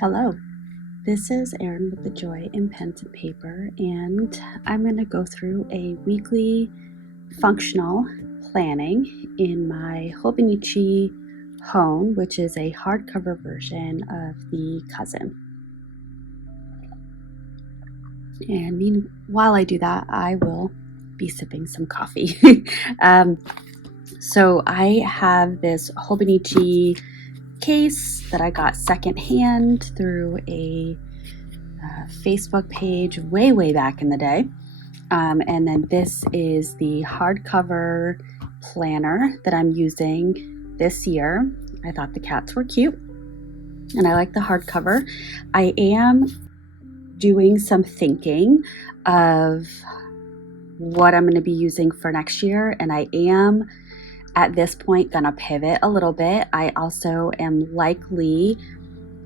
Hello, this is Erin with the Joy in Pens and Paper, and I'm going to go through a weekly functional planning in my Hobonichi Hone, which is a hardcover version of the Cousin. And while I do that, I will be sipping some coffee. So I have this Hobonichi case that I got secondhand through a Facebook page way back in the day. And then this is the hardcover planner that I'm using this year. I thought the cats were cute and I like the hardcover. I am doing some thinking of what I'm going to be using for next year, and I am at this point going to pivot a little bit. I also am likely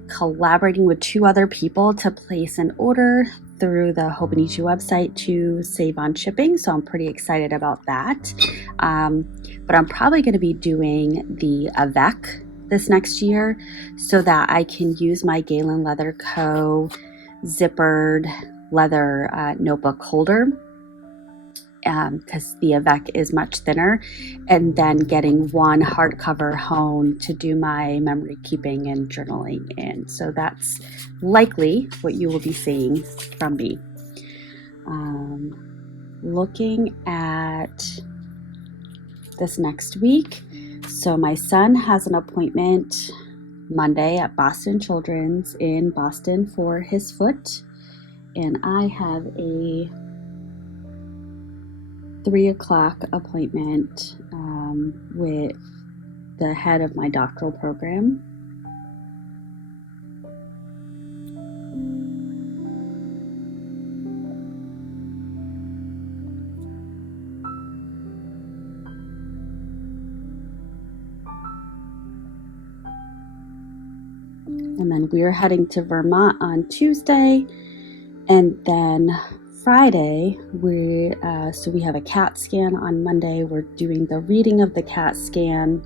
collaborating with 2 other people to place an order through the Hobonichi website to save on shipping, so I'm pretty excited about that. But I'm probably going to be doing the Avec this next year so that I can use my Galen Leather Co. zippered leather notebook holder, because the Avec is much thinner, and then getting one hardcover Hone to do my memory keeping and journaling in. So that's likely what you will be seeing from me. Looking at this next week, so my son has an appointment Monday at Boston Children's in Boston for his foot, and I have a 3:00 appointment with the head of my doctoral program. And then we're heading to Vermont on Tuesday, and then Friday, we have a CAT scan on Monday. We're doing the reading of the CAT scan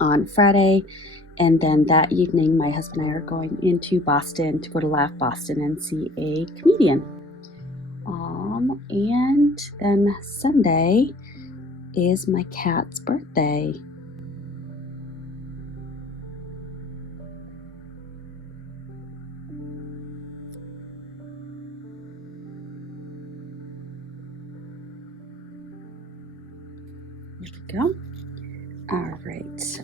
on Friday, and then that evening, my husband and I are going into Boston to go to Laugh Boston and see a comedian. And then Sunday is my cat's birthday. There we go. All right.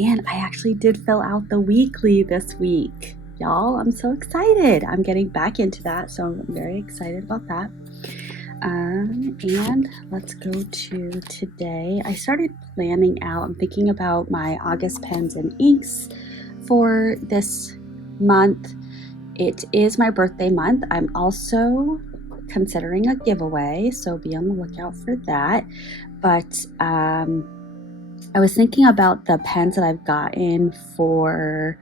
And I actually did fill out the weekly this week. Y'all, I'm so excited. I'm getting back into that, so I'm very excited about that. And let's go to today. I started planning out, I'm thinking about my August pens and inks for this month. It is my birthday month. I'm also considering a giveaway, so be on the lookout for that. But I was thinking about the pens that I've gotten for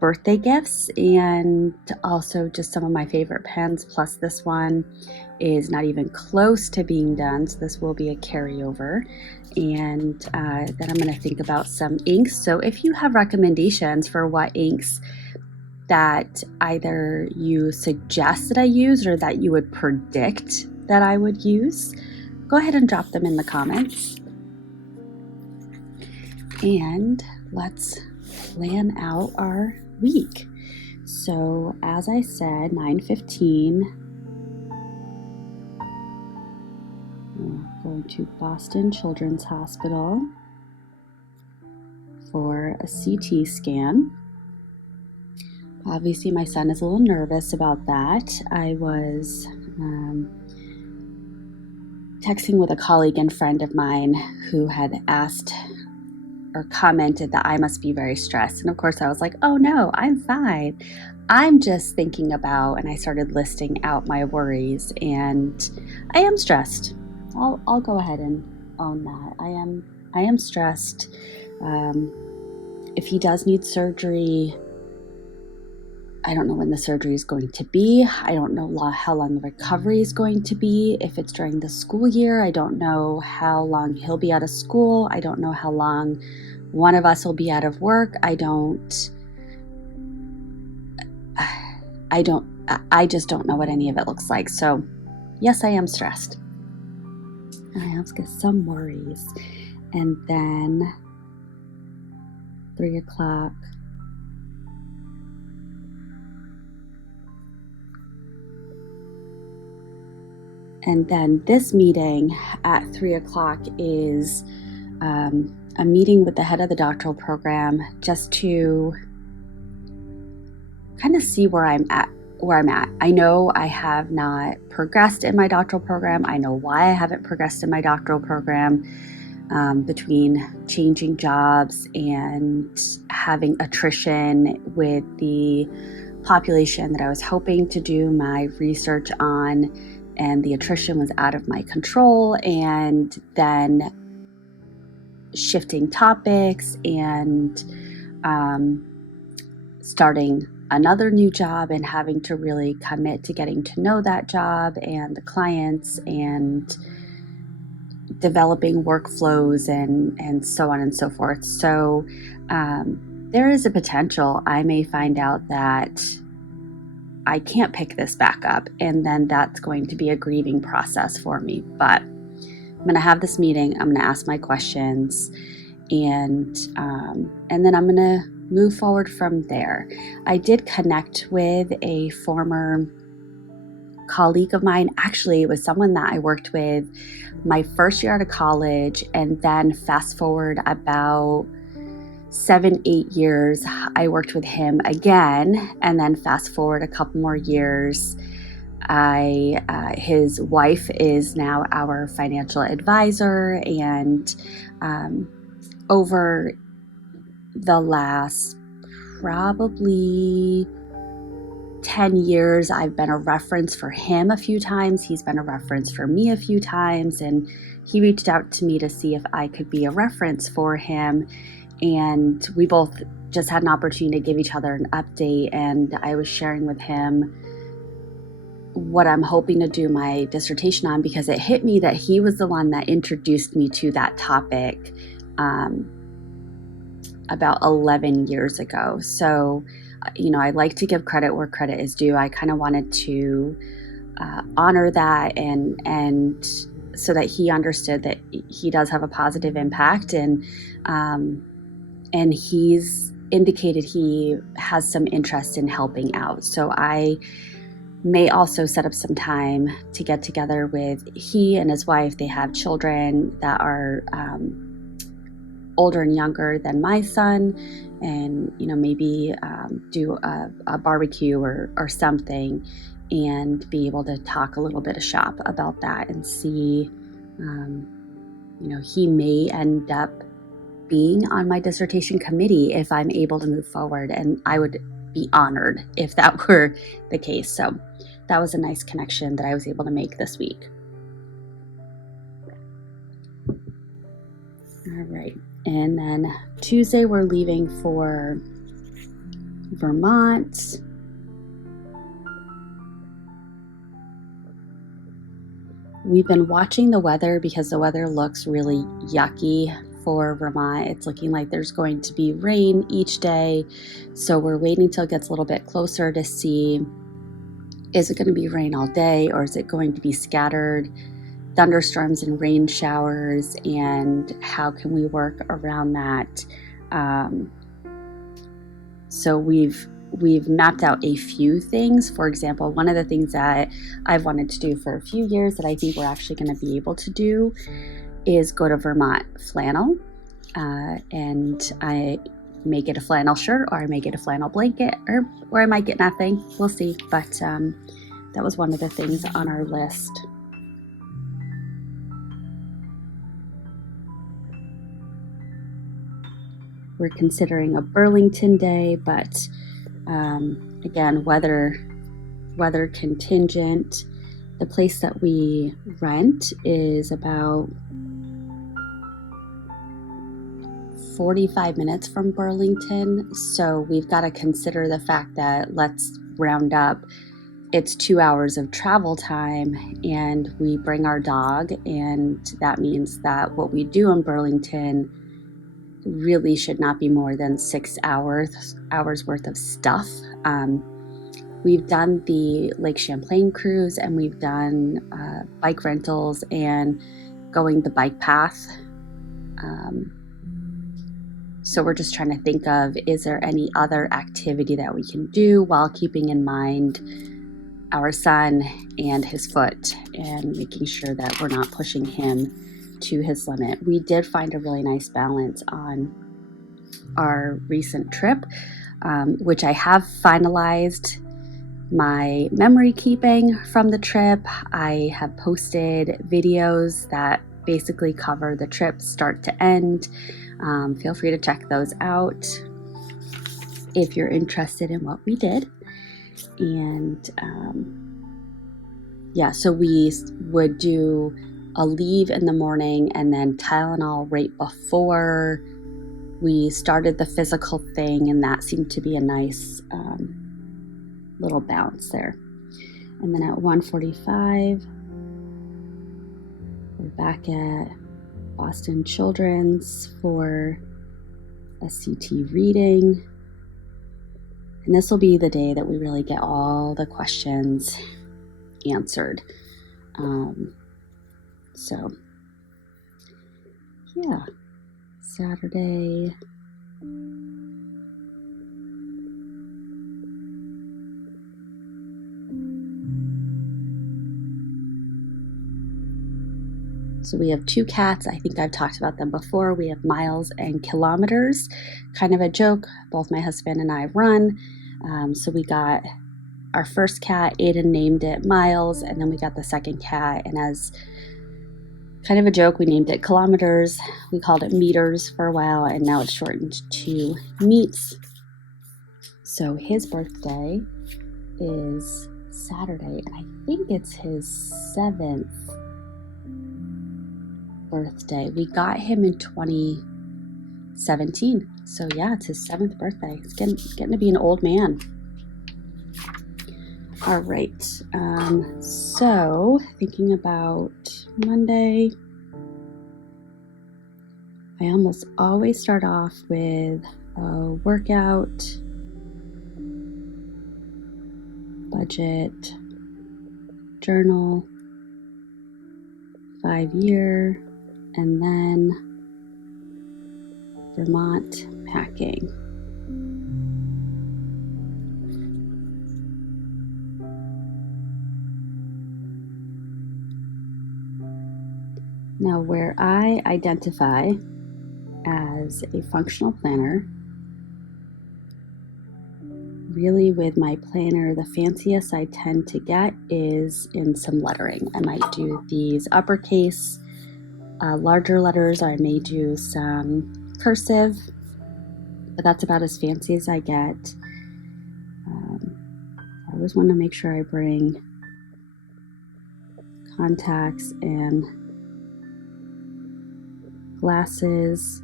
birthday gifts, and also just some of my favorite pens, plus this one is not even close to being done, so this will be a carryover. And then I'm going to think about some inks. So if you have recommendations for what inks that either you suggest that I use or that you would predict that I would use, go ahead and drop them in the comments. And let's plan out our week. So as I said, 9:15, going to Boston Children's Hospital for a CT scan. Obviously, my son is a little nervous about that. I was texting with a colleague and friend of mine who had asked or commented that I must be very stressed. And of course, I was like, oh no, I'm fine. I'm just thinking about, and I started listing out my worries, and I am stressed. I'll go ahead and own that. I am stressed. If he does need surgery, I don't know when the surgery is going to be. I don't know how long the recovery is going to be. If it's during the school year, I don't know how long he'll be out of school. I don't know how long one of us will be out of work. I don't I just don't know what any of it looks like. So yes, I am stressed. I have some worries. And then 3 o'clock. And then this meeting at 3 o'clock is a meeting with the head of the doctoral program, just to kind of see where I'm at. I know I have not progressed in my doctoral program. I know why I haven't progressed in my doctoral program, between changing jobs and having attrition with the population that I was hoping to do my research on, and the attrition was out of my control, and then shifting topics and starting another new job and having to really commit to getting to know that job and the clients and developing workflows and so on and so forth. So there is a potential I may find out that I can't pick this back up, and then that's going to be a grieving process for me. But I'm going to have this meeting. I'm going to ask my questions, and then I'm going to move forward from there. I did connect with a former colleague of mine. Actually, it was someone that I worked with my first year out of college, and then fast forward about 7-8 years, I worked with him again, and then fast forward a couple more years, his wife is now our financial advisor, and over the last probably 10 years, I've been a reference for him a few times. He's been a reference for me a few times, and he reached out to me to see if I could be a reference for him. And we both just had an opportunity to give each other an update, and I was sharing with him what I'm hoping to do my dissertation on, because it hit me that he was the one that introduced me to that topic about 11 years ago. So, I like to give credit where credit is due. I kind of wanted to honor that, and so that he understood that he does have a positive impact, and he's indicated he has some interest in helping out. So I may also set up some time to get together with he and his wife. They have children that are older and younger than my son, and maybe do a barbecue or something, and be able to talk a little bit of shop about that, and see, he may end up being on my dissertation committee if I'm able to move forward, and I would be honored if that were the case. So that was a nice connection that I was able to make this week. All right. And then Tuesday, we're leaving for Vermont. We've been watching the weather, because the weather looks really yucky for Vermont. It's looking like there's going to be rain each day. So we're waiting till it gets a little bit closer to see, is it going to be rain all day, or is it going to be scattered thunderstorms and rain showers, and how can we work around that? So we've mapped out a few things. For example, one of the things that I've wanted to do for a few years that I think we're actually going to be able to do is go to Vermont flannel, and I may get a flannel shirt, or I may get a flannel blanket, or I might get nothing. We'll see. But that was one of the things on our list. We're considering a Burlington day, but again, weather contingent. The place that we rent is about 45 minutes from Burlington. So we've got to consider the fact that, let's round up, it's 2 hours of travel time, and we bring our dog, and that means that what we do in Burlington really should not be more than 6 hours worth of stuff. we've done the Lake Champlain cruise, and we've done bike rentals and going the bike path. So we're just trying to think of, is there any other activity that we can do while keeping in mind our son and his foot and making sure that we're not pushing him to his limit. We did find a really nice balance on our recent trip, which I have finalized my memory keeping from the trip. I have posted videos that basically cover the trip start to end. Feel free to check those out if you're interested in what we did. And so we would do a leave in the morning and then Tylenol right before we started the physical thing, and that seemed to be a nice little balance there. And then at 1:45, we're back at Boston Children's for a CT reading. And this will be the day that we really get all the questions answered. Saturday. So we have two cats. I think I've talked about them before. We have Miles and Kilometers. Kind of a joke. Both my husband and I run. So we got our first cat, Aiden named it Miles, and then we got the second cat, and as kind of a joke, we named it Kilometers. We called it Meters for a while, and now it's shortened to Meets. So his birthday is Saturday, and I think it's his 7th birthday. We got him in 2017. So yeah, it's his 7th birthday. It's getting to be an old man. All right. So thinking about Monday, I almost always start off with a workout, budget, journal, 5-year, and then Vermont packing. Now, where I identify as a functional planner, really with my planner, the fanciest I tend to get is in some lettering. I might do these uppercase, larger letters, or I may do some cursive, but that's about as fancy as I get. I always want to make sure I bring contacts and glasses.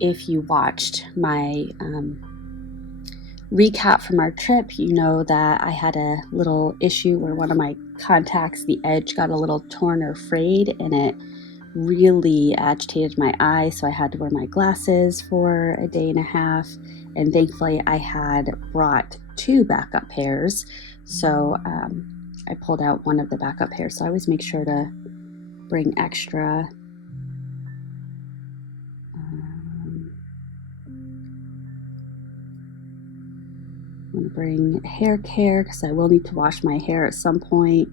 If you watched my recap from our trip, you know that I had a little issue where one of my contacts, the edge got a little torn or frayed, and it really agitated my eye, so I had to wear my glasses for a day and a half. And thankfully I had brought 2 backup pairs, so I pulled out one of the backup pairs. So I always make sure to bring extra. I'm going to bring hair care because I will need to wash my hair at some point,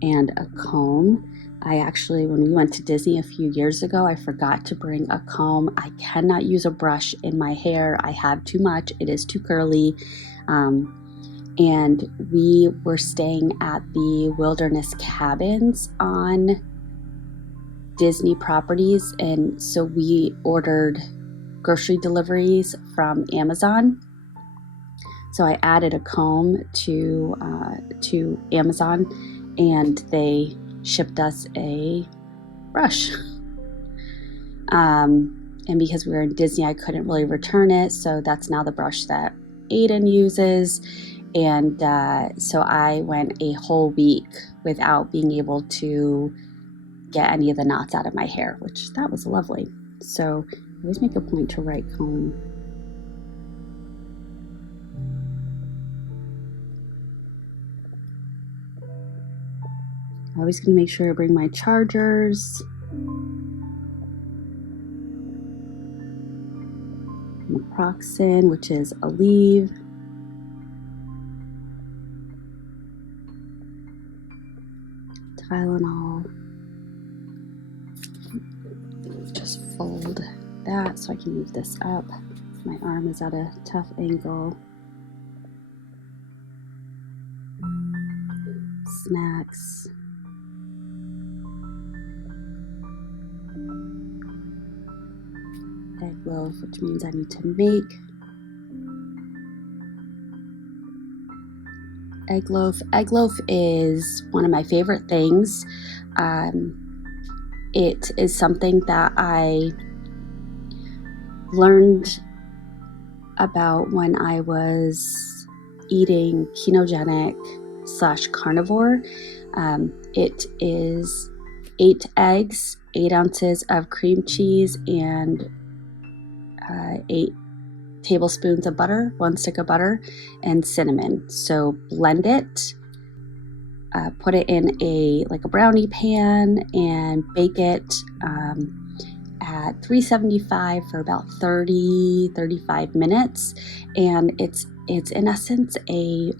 and a comb. I actually, when we went to Disney a few years ago, I forgot to bring a comb. I cannot use a brush in my hair. I have too much. It is too curly. And we were staying at the Wilderness Cabins on Disney properties, and so we ordered grocery deliveries from Amazon. So I added a comb to Amazon, and they shipped us a brush. And because we were in Disney, I couldn't really return it, so that's now the brush that Aiden uses. And so I went a whole week without being able to get any of the knots out of my hair, which that was lovely. So I always make a point to write comb. always going to make sure I bring my chargers. Naproxen, which is Aleve. Tylenol. Just fold that so I can move this up. My arm is at a tough angle. Snacks. Egg loaf, which means I need to make egg loaf. Egg loaf is one of my favorite things. It is something that I learned about when I was eating ketogenic / carnivore. It is 8 eggs, 8 ounces of cream cheese, and 8 tablespoons of butter, 1 stick of butter, and cinnamon. So blend it, put it in a brownie pan, and bake it at 375 for about 30-35 minutes. And it's in essence a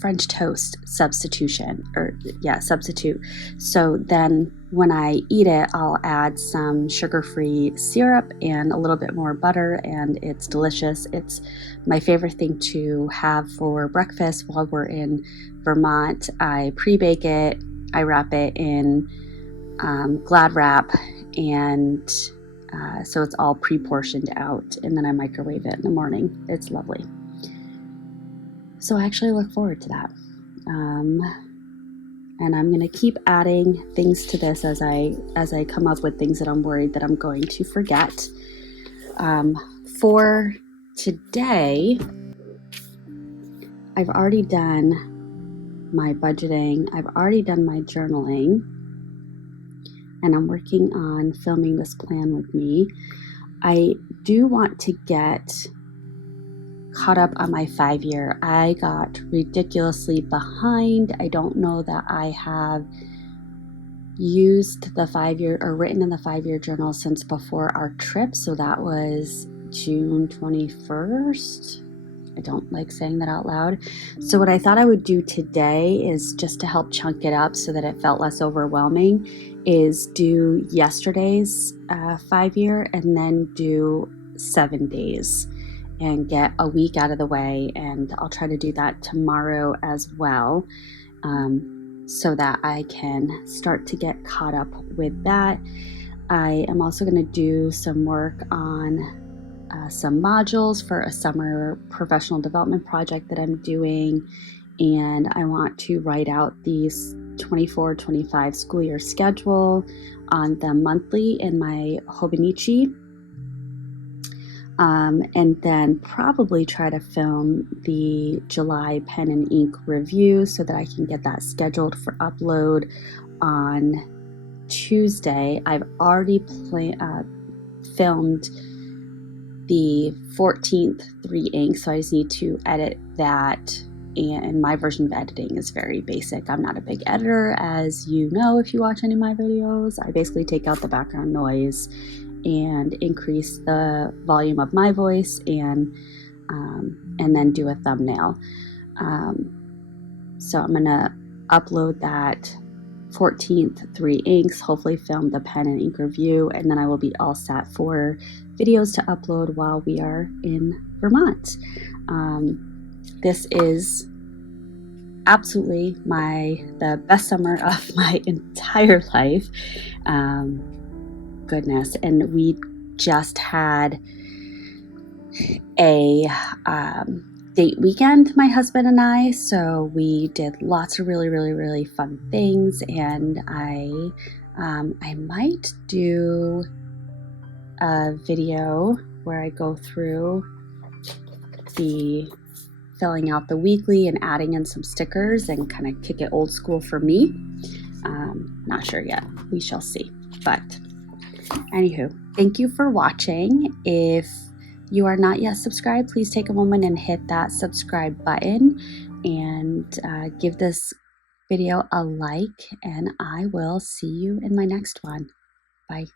French toast substitute. So then when I eat it, I'll add some sugar-free syrup and a little bit more butter, and it's delicious. It's my favorite thing to have for breakfast while we're in Vermont. I pre-bake it, I wrap it in Glad wrap, and so it's all pre-portioned out, and then I microwave it in the morning. It's lovely. So I actually look forward to that. And I'm going to keep adding things to this as I come up with things that I'm worried that I'm going to forget. For today, I've already done my budgeting. I've already done my journaling. And I'm working on filming this plan with me. I do want to get caught up on my 5-year. I got ridiculously behind. I don't know that I have used the 5-year or written in the 5-year journal since before our trip. So that was June 21st. I don't like saying that out loud. So what I thought I would do today is, just to help chunk it up so that it felt less overwhelming, is do yesterday's 5-year and then do 7 days and get a week out of the way. And I'll try to do that tomorrow as well, so that I can start to get caught up with that. I am also going to do some work on some modules for a summer professional development project that I'm doing, and I want to write out the 24-25 school year schedule on the monthly in my Hobonichi, and then probably try to film the July pen and ink review so that I can get that scheduled for upload on Tuesday. I've already filmed the 14th 3 ink, so I just need to edit that, and my version of editing is very basic. I'm not a big editor, as you know if you watch any of my videos. I basically take out the background noise and increase the volume of my voice, and then do a thumbnail. So I'm gonna upload that 14th 3 inks, hopefully film the pen and ink review, and then I will be all set for videos to upload while we are in Vermont. This is absolutely the best summer of my entire life. Goodness. And we just had a date weekend, my husband and I, so we did lots of really, really, really fun things, and I might do a video where I go through filling out the weekly and adding in some stickers and kind of kick it old school for me. Not sure yet. We shall see. But anywho, thank you for watching. If you are not yet subscribed, please take a moment and hit that subscribe button, and give this video a like, and I will see you in my next one. Bye.